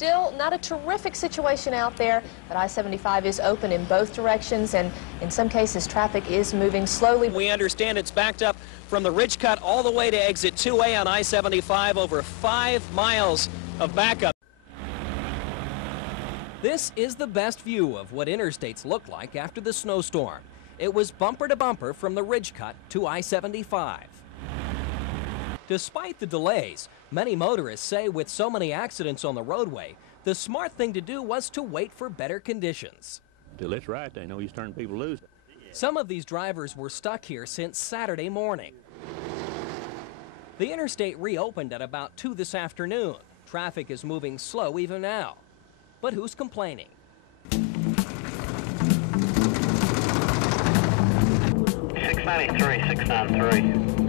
Still not a terrific situation out there, but I-75 is open in both directions, and in some cases traffic is moving slowly. We understand it's backed up from the Ridge Cut all the way to exit 2A on I-75, over 5 miles of backup. This is the best view of what interstates look like after the snowstorm. It was bumper to bumper from the Ridge Cut to I-75. Despite the delays, many motorists say with so many accidents on the roadway, the smart thing to do was to wait for better conditions. Till it's right, they know he's turning people loose. Some of these drivers were stuck here since Saturday morning. The interstate reopened at about 2 this afternoon. Traffic is moving slow even now. But who's complaining? 693, 693.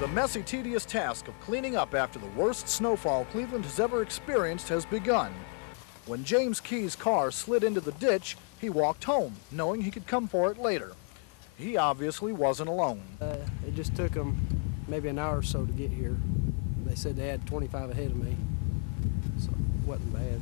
The messy, tedious task of cleaning up after the worst snowfall Cleveland has ever experienced has begun. When James Key's car slid into the ditch, he walked home, knowing he could come for it later. He obviously wasn't alone. It just took them maybe an hour or so to get here. They said they had 25 ahead of me, so it wasn't bad.